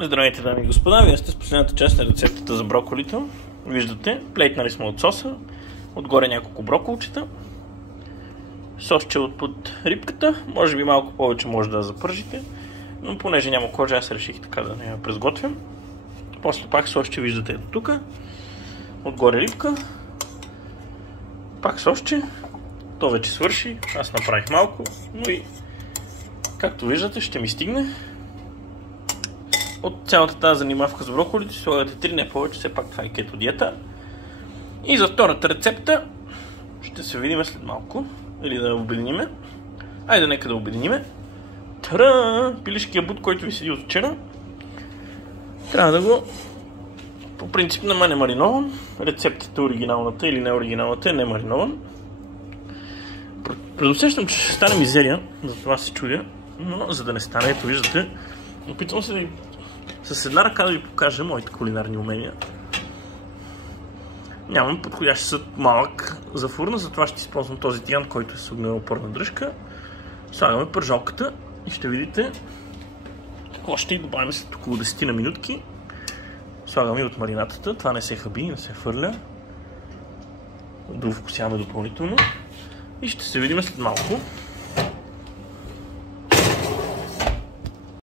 Здравейте, дами и господа, вие сте с последната част на рецептата за броколито. Виждате, плейтнали сме от соса, отгоре няколко броколчета, сосче под рибката, може би малко повече може да запържите, но понеже няма кожа, аз реших така да не я презготвям. После пак сосче виждате ето тук, отгоре рибка, пак сосче, то вече свърши, аз направих малко, но и както виждате ще ми стигне. От цялата тази занимавка с броколите слагате 3, не повече, все пак това е кето диета. И за втората рецепта ще се видим след малко. Или да обединиме. Айде нека да обединиме. Пилешкия бут, който ви седи от вчера. Трябва да го по принцип не маринован. Рецептата оригиналната или не оригиналната е не маринован. Предусещам, че ще стане мизерия, затова се чудя. Но за да не стане, ето виждате, опитвам се да с една ръка да ви покажа моите кулинарни умения. Нямам подходящ съд малък за фурна, затова ще използвам този тиган, който е с огнеопорна дръжка. Слагаме пържолката и ще видите какво ще и добавим след около 10 на минутки. Слагаме и от маринатата, това не се хаби, не се хвърля. Да вкусяваме допълнително. И ще се видим след малко.